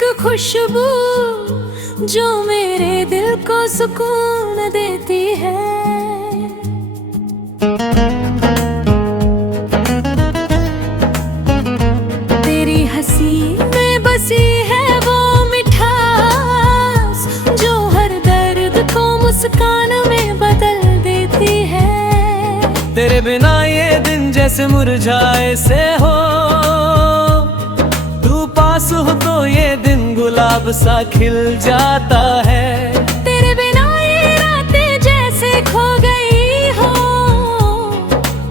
एक खुशबू जो मेरे दिल को सुकून देती है। तेरी हंसी में बसी है वो मिठास जो हर दर्द को मुस्कान में बदल देती है। तेरे बिना ये दिन जैसे मुरझाए से हो, तू पास हो तो ये दिन गुलाब सा खिल जाता है। तेरे बिना ये रातें जैसे खो गई हो,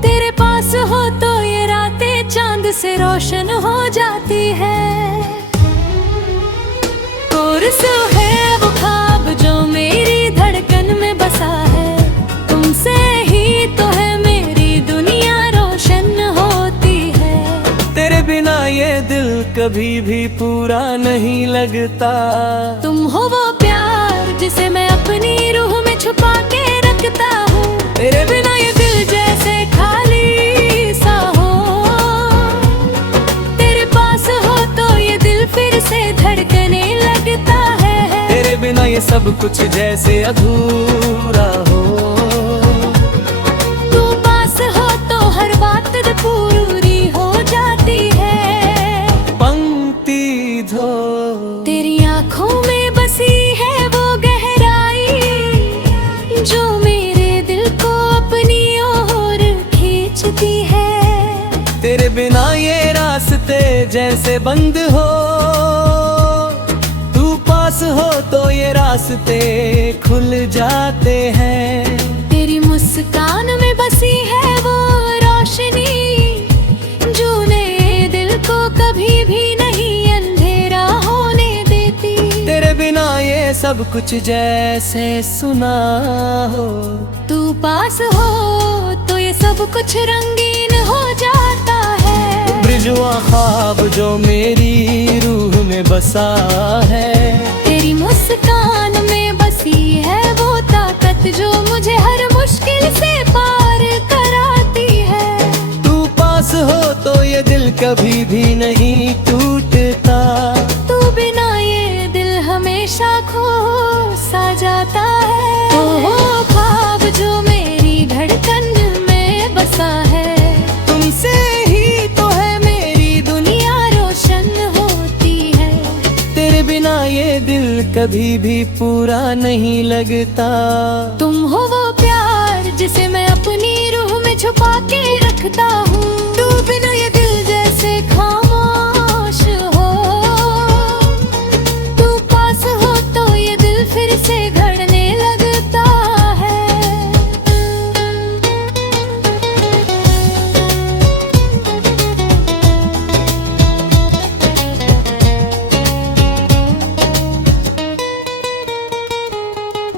तेरे पास हो तो ये रातें चांद से रोशन हो जाती है। और सो है वो ख्वाब जो मेरी धड़कन में बसा है, तुमसे ही तो है मेरी दुनिया रोशन होती है। तेरे बिना ये दिल कभी भी पूरा नहीं लगता। तुम हो वो प्यार जिसे मैं अपनी रूह में छुपा के रखता हूँ। तेरे बिना ये दिल जैसे खाली सा हो, तेरे पास हो तो ये दिल फिर से धड़कने लगता है। तेरे बिना ये सब कुछ जैसे अधूरा हो, तू पास हो तो हर बात पूरी हो जाती है। पंक्ति धो तेरी आँखों में बसी है वो गहराई जो मेरे दिल को अपनी ओर खींचती है। तेरे बिना ये रास्ते जैसे बंद हो, तू पास हो तो ये रास्ते खुल जाते हैं। तेरी मुस्कान में बसी है वो रोशनी जो मेरे दिल को कभी भी नहीं अंधेरा होने देती। तेरे बिना ये सब कुछ जैसे सुना हो, तू पास हो तो ये सब कुछ रंगीन हो जाता है। ब्रिजवा ख्वाब जो मेरी रूह में बसा है, तेरी मुस्कान में बसी है वो ताकत जो मुझे हर मुश्किल से पार कराती है। तू पास हो तो ये दिल कभी भी नहीं टूटता। तू बिना ये दिल हमेशा खो सा जाता है। ओ ख्वाब जो मेरी धड़कन में बसा है, तुमसे ही तो है मेरी दुनिया रोशन होती है। तेरे बिना ये दिल कभी भी पूरा नहीं लगता। तुम हो वो प्यार जिसे मैं अपनी रूह में छुपा के रखता हूँ। तू बिना ये दिल जैसे खामोश हो, तू पास हो तो ये दिल फिर से धड़कने लगता है।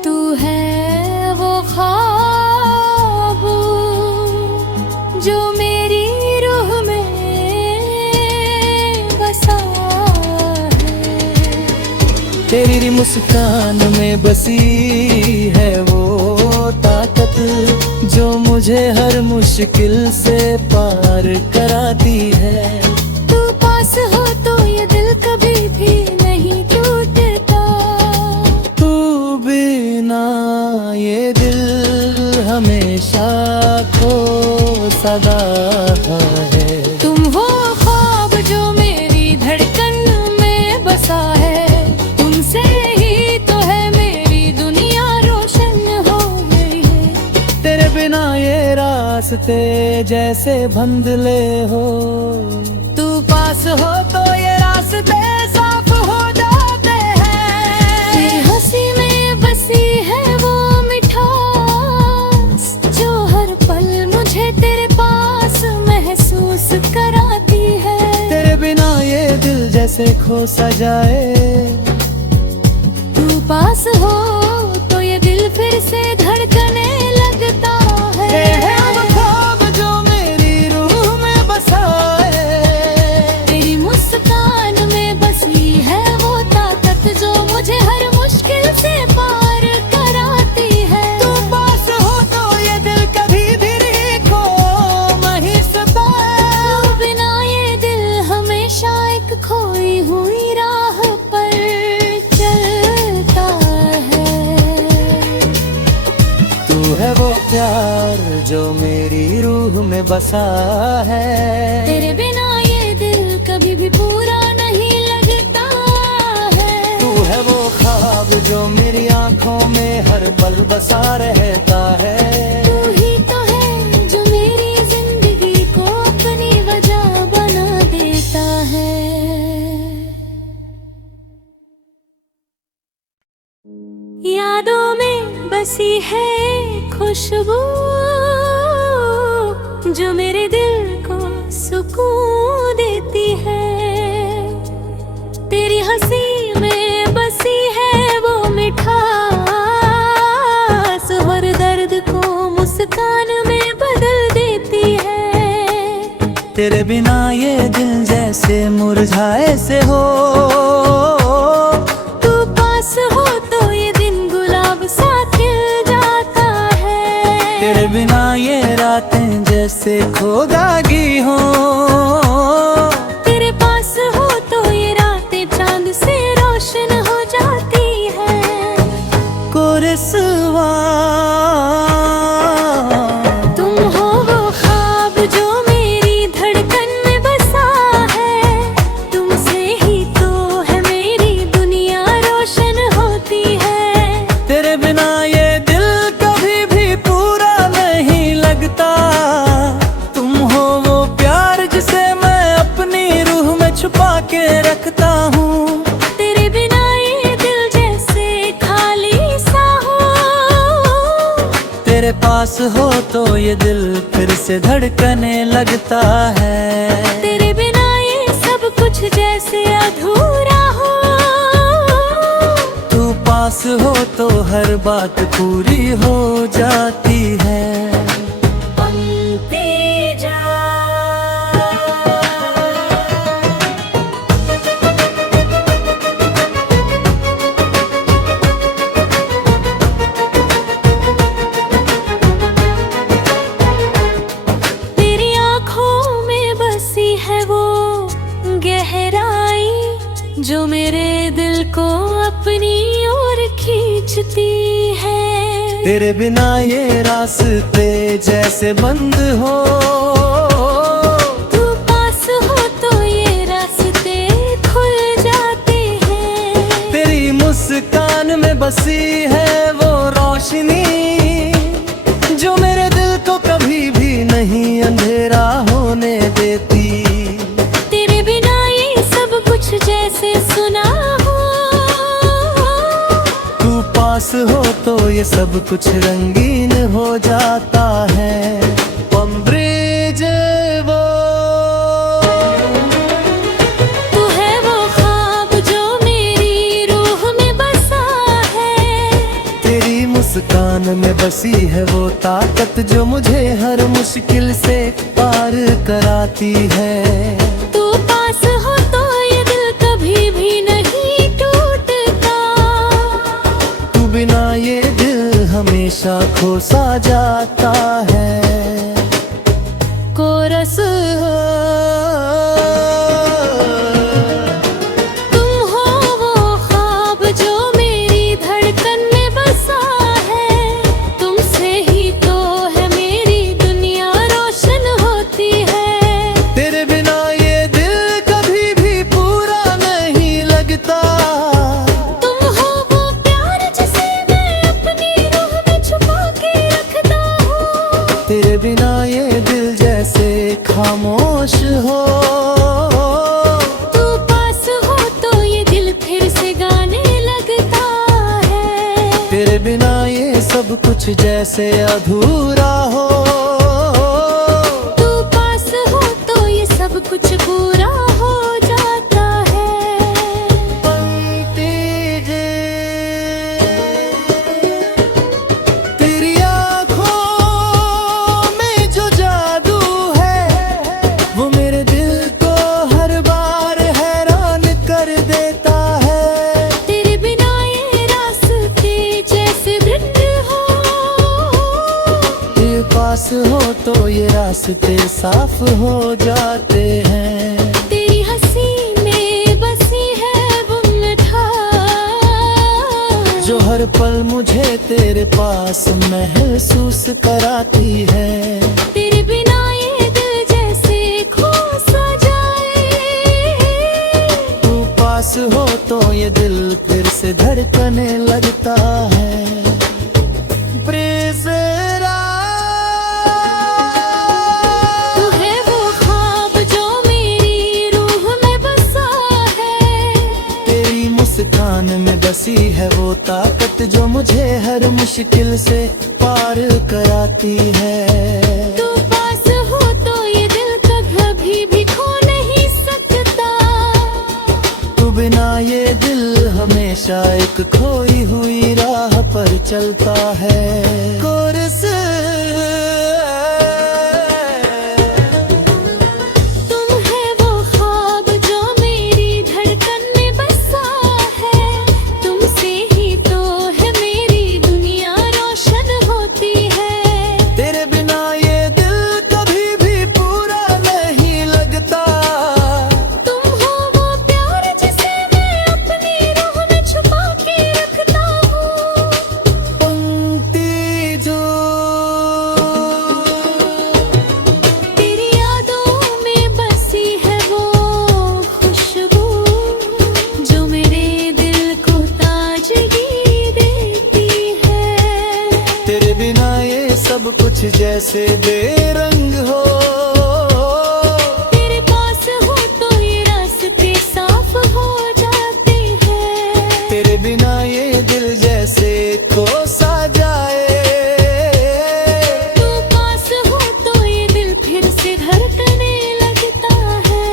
तू है वो ख्वाब जो मेरी रूह में बसा है। तेरी मुस्कान में बसी है वो ताकत जो मुझे हर मुश्किल से पार कराती है। तू पास हो तो ये दिल कभी भी नहीं टूटता। तू बिना ये दिल हमेशा खो सदा है। तुम वो ख्वाब जो मेरी धड़कन में बसा है, तुमसे ही तो है मेरी दुनिया रोशन हो गई है। तेरे बिना ये रास्ते जैसे धुंधले हो, तू पास हो तो ये रास्ते साफ हो जाते हैं। तेरी हंसी में बसी है वो मिठास जो हर पल मुझे तेरे पास महसूस कराती है। तेरे बिना ये दिल जैसे खो सा जाए। तू पास हो तो ये दिल फिर से धड़कने लगता है। वो ख्वाब जो मेरी रूह में बसा है, तेरी मुस्कान में बसी है वो ताकत जो मुझे हर मुश्किल से पार कराती है। तू पास हो तो ये दिल कभी भी नहीं खो नहीं सकता। तू बिना ये दिल हमेशा एक खोई हुई राह पर में बसा है। तेरे बिना ये दिल कभी भी पूरा नहीं लगता है। तू है वो ख्वाब जो मेरी आंखों में हर पल बसा रहता है। तू ही तो है जो मेरी जिंदगी को अपनी वजह बना देता है। यादों में बसी है खुशबू जो मेरे दिल को सुकून देती है। तेरी हंसी में बसी है वो मिठास हर दर्द को मुस्कान में बदल देती है। तेरे बिना ये दिल जैसे मुरझाए से हो। तू पास हो तो ये दिन गुलाब सा खिल जाता है। तेरे बिना ये रातें जैसे खो दागी हो। तेरे पास हो तो ये रातें चांद से रोशन हो जाती है। कोरसवा तुम हो वो ख्वाब जो मेरी धड़कन में बसा है। तुमसे ही तो है मेरी दुनिया रोशन होती है। तेरे बिना ये दिल कभी भी पूरा नहीं लगता। तुम हो वो प्यार जिसे मैं अपनी रूह में छुपा के रखता हूँ। तेरे बिना ये दिल जैसे खाली सा हो। तेरे पास हो तो ये दिल फिर से धड़कने लगता है। तेरे बिना ये सब कुछ जैसे अधूरा हो। तू पास हो तो हर बात पूरी हो जाती है। पंक्ति जा तेरी आँखों में बसी है वो गहराई जो मेरे दिल को अपनी ओर खींचती है। तेरे बिना ये रास्ते जैसे बंद हो। तू पास हो तो ये रास्ते खुल जाते हैं। तेरी मुस्कान में बसी है वो रोशनी जो मेरे दिल को कभी भी नहीं अंधेरा होने देती। तेरे बिना ये सब कुछ जैसे सुना हो। तू पास हो तो ये सब कुछ रंगीन हो जाता है। अम्ब्रिज वो तू है वो ख्वाब जो मेरी रूह में बसा है। तेरी मुस्कान में बसी है वो ताकत जो मुझे हर मुश्किल से पार कराती है। तू पास हो तो ये दिल कभी भी नहीं टूटता। तू बिना ये दिल हमेशा खो सा जाता है। कोरस तुम हो वो ख्वाब जो मेरी धड़कन में बसा है। तुमसे ही तो है मेरी दुनिया रोशन होती है। तेरे बिना ये दिल कभी भी पूरा नहीं लगता। तुम हो वो प्यार जिसे मैं अपनी रूह में छुपा के रखता हूँ। तेरे बिना ये दिल जैसे खामोश हो। तू पास हो तो ये दिल फिर से गाने लगता है। तेरे बिना ये सब कुछ जैसे अधूरा हो। तू पास हो तो ये सब कुछ पूरा हो जाता है। पंक्ति जे तेरी आँखों में जो जादू है वो मेरे दिल को हर बार हैरान कर देता है। तेरे बिना ये रास्ते जैसे वृंद हो। तेरे पास हो तो ये रास्ते साफ हो जाते हैं। तेरी हंसी में बसी है वो मिठास जो हर पल मुझे तेरे पास महसूस कराती है। तेरे बिना ये तो ये दिल फिर से धड़कने लगता है। प्रेसरा तू है वो ख्वाब जो मेरी रूह में बसा है, तेरी मुस्कान में बसी है वो ताकत जो मुझे हर मुश्किल से पार कराती है। तू पास हो तो ये दिल कभी भी खो नहीं सकता, तू बिना ये दिल हमेशा एक खोई हुई राह पर चलता है। कोरस तुम है वो ख्वाब जो मेरी धड़कन में बसा है, तुमसे ही तो है मेरी दुनिया रोशन होती है। तेरे बिना ये दिल कभी भी पूरा नहीं लगता, तुम हो वो प्यार जिसे मैं अपनी रूह में छुपा के रखता हूँ। पंक्ति जो तेरी यादों में बसी है वो खुशबू जो मेरे दिल को ताजगी देती है। तेरे बिना ये सब कुछ जैसे बेरंग हो, तेरे पास हो तो ये रास्ते साफ हो जाते हैं। तेरे बिना ये दिल जैसे कोसा जाए। तू पास हो तो ये दिल फिर से धड़कने लगता है।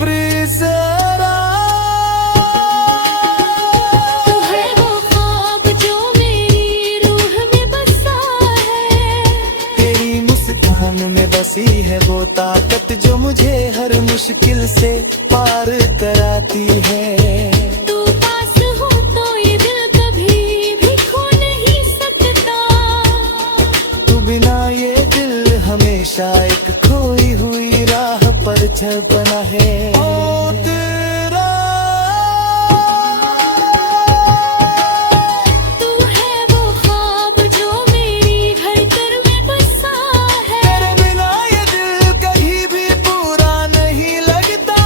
प्रेसरा तू है वो ख्वाब जो मेरी रूह में बसा है, तेरी मुस्कान में बसी है वो ताकत जो मुझे हर मुश्किल से पार कराती है। तू पास हो तो ये दिल कभी भी खो नहीं सकता, तू बिना ये दिल हमेशा एक खोई हुई राह पर चल बना है। ओ तेरा तू है वो ख्वाब जो मेरी धड़कन में बसा है, तेरे बिना ये दिल कहीं भी पूरा नहीं लगता।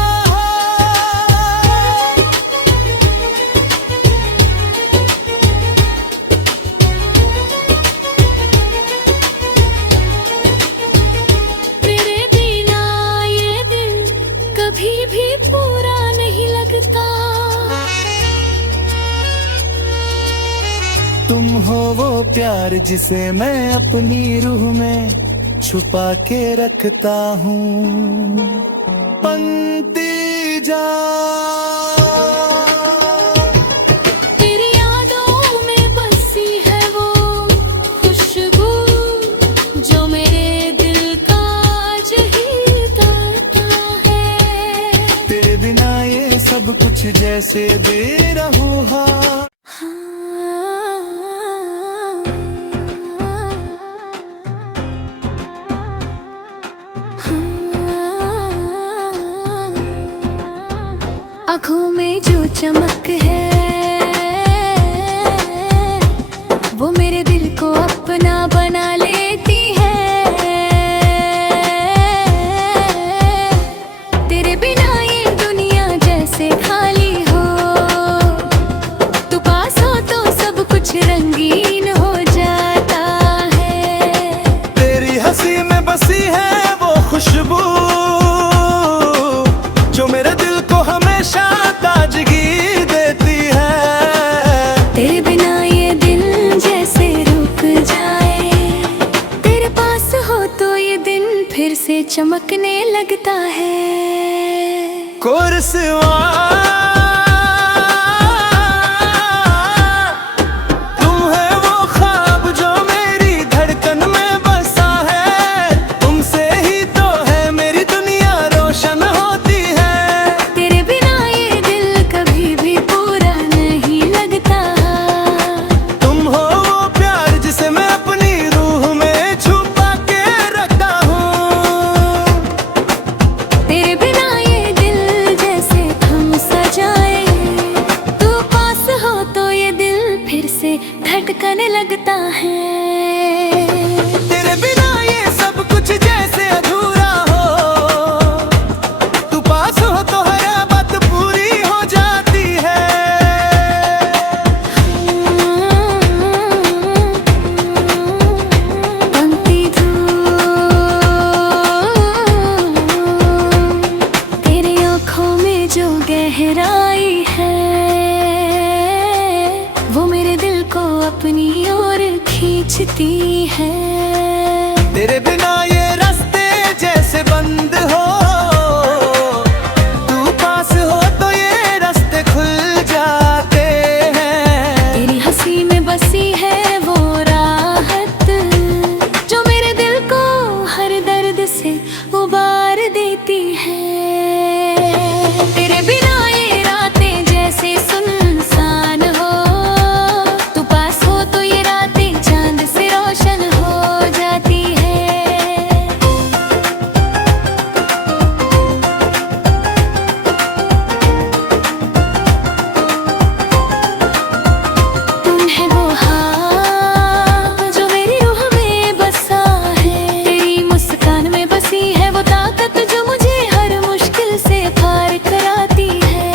तेरे बिना ये दिल कभी भी पूरा नहीं लगता। तुम हो वो प्यार जिसे मैं अपनी रूह में छुपा के रखता हूँ। पंक्ति जा तेरी यादों में बसी है वो खुशबू जो मेरे दिल का आज ही तारता है। तेरे बिना ये सब कुछ जैसे बेरहुहा। आँखों में जो चमक है वो मेरे दिल को अपना बना लेती है। तेरे बिना ये दुनिया जैसे खाली हो, तू पास हो तो सब कुछ रंगीन हो जाता है। तेरी हंसी में बसी है वो खुशबू जो मेरे दिल को हमेशा ताजगी देती है। तेरे बिना ये दिल जैसे रुक जाए, तेरे पास हो तो ये दिन फिर से चमकने लगता है। कोरसवा तुम है वो ख्वाब जो मेरी धड़कन में बसा है, तुमसे ही तो है मेरी दुनिया रोशन होती है। तेरे बिना ये दिल कभी भी पूरा नहीं लगता, तुम हो वो प्यार जिसे मैं अपनी रूह में छुपा के रखता हूँ। तेरे बिना ये दिल जैसे अपनी ओर खींचती है। तेरे बिना ये रास्ते जैसे बंद हो, तू पास हो तो ये रास्ते खुल जाते हैं। तेरी हंसी में बसी है वो राहत जो मेरे दिल को हर दर्द से उबार देती है। तेरे बिना ये रातें जैसे सुनसान हो, तू पास हो तो ये रातें चांद से रोशन हो जाती है। तुम है वो ख्वाब जो मेरी रूह में बसा है, तेरी मुस्कान में बसी है वो ताकत जो मुझे हर मुश्किल से पार कराती है।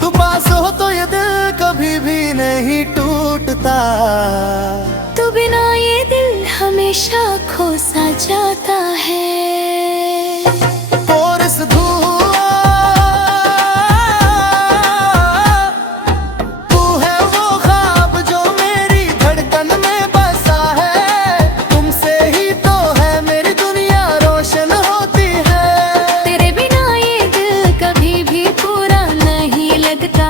तू पास हो तो ये दिल कभी भी नहीं टूटता, तू बिना ये दिल हमेशा खो सा जाता है। और इस धुआं, तू है वो ख्वाब जो मेरी धड़कन में बसा है। तुमसे ही तो है मेरी दुनिया रोशन होती है। तेरे बिना ये दिल कभी भी पूरा नहीं लगता।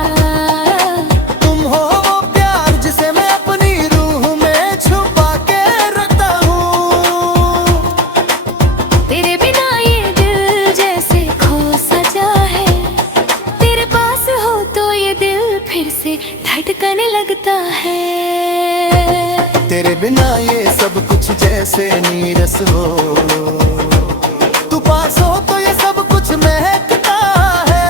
तुम हो वो प्यार जिसे मैं अपनी रूह में छुपा के रखता हूँ। तेरे बिना ये दिल जैसे खो सजा है, तेरे पास हो तो ये दिल फिर से धड़कने लगता है। तेरे बिना ये सब कुछ जैसे नीरस हो, तू पास हो तो ये सब कुछ महकता है।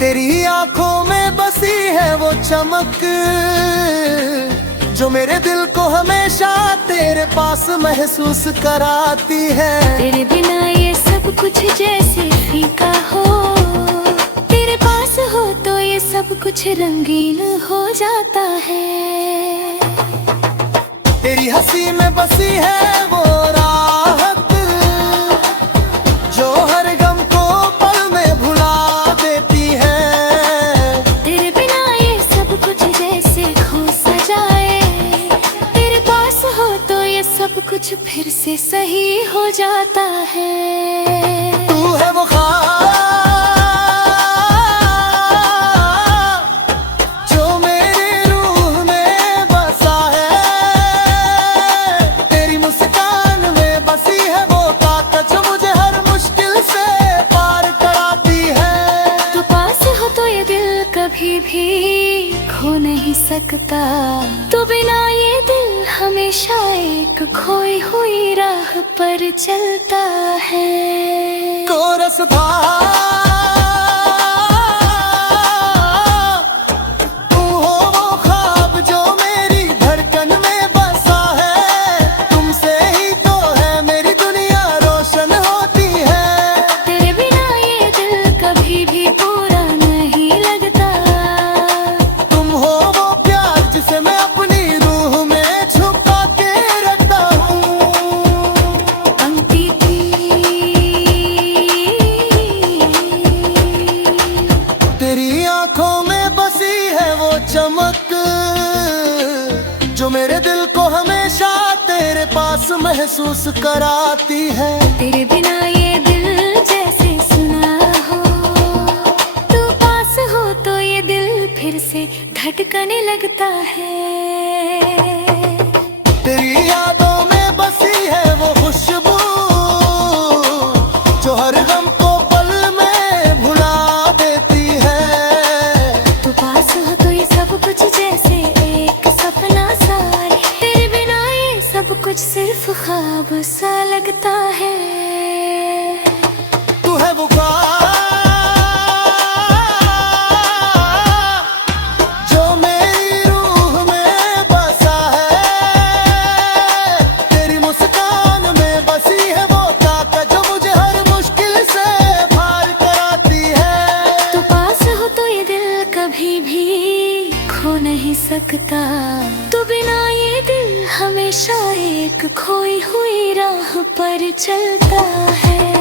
तेरी आंखों में बसी है वो चमक जो मेरे दिल को हमेशा तेरे पास महसूस कराती है। तेरे बिना ये सब कुछ जैसे फीका हो, तेरे पास हो तो ये सब कुछ रंगीन हो जाता है। तेरी हंसी में बसी है वो राहत जो हर गम को पल में भुला देती है। तेरे बिना ये सब कुछ जैसे खो सजाए, तेरे पास हो तो ये सब कुछ फिर से सही हो जाता है। तू है वो ख्वाब जो मेरी रूह में बसा है। तेरी मुस्कान में बसी है वो ताकत जो मुझे हर मुश्किल से पार कराती है। तू पास हो तो ये दिल कभी भी खो नहीं सकता। तू बिना ये दिल हमेशा एक खोई हुई राह पर चलता है। कोरस था तू हो वो ख्वाब जो मेरी धड़कन में बसा है। तुमसे ही तो है मेरी दुनिया रोशन होती है। तेरे बिना ये दिल कभी भी पूरा नहीं लगता। तुम हो वो प्यार जिसे मैं अपनी रूह में छुपा के रखता हूँ। पंक्ति थी तेरी आंखों में बसी है वो चमक जो मेरे दिल को हमेशा तेरे पास महसूस कराती है। तेरे बिना ये दिल जैसे सुना हो, तू पास हो तो ये दिल फिर से धड़कने लगता है। तेरी यादों में बसी है वो खुशबू जो हर गम को पल में भुला देती है। तू पास हो तो ये सब कुछ जैसे एक सपना सा, तेरे बिना ये सब कुछ सिर्फ ख्वाब सा लगता है। तू है वो ख्वाब जो मेरी रूह में बसा है। तेरी मुस्कान में बसी है वो ताकत जो मुझे हर मुश्किल से पार कराती है। तू पास हो तो ये दिल कभी भी खो नहीं सकता। तू बिना ये दिल हमेशा एक खोई हुई राह पर चलता है।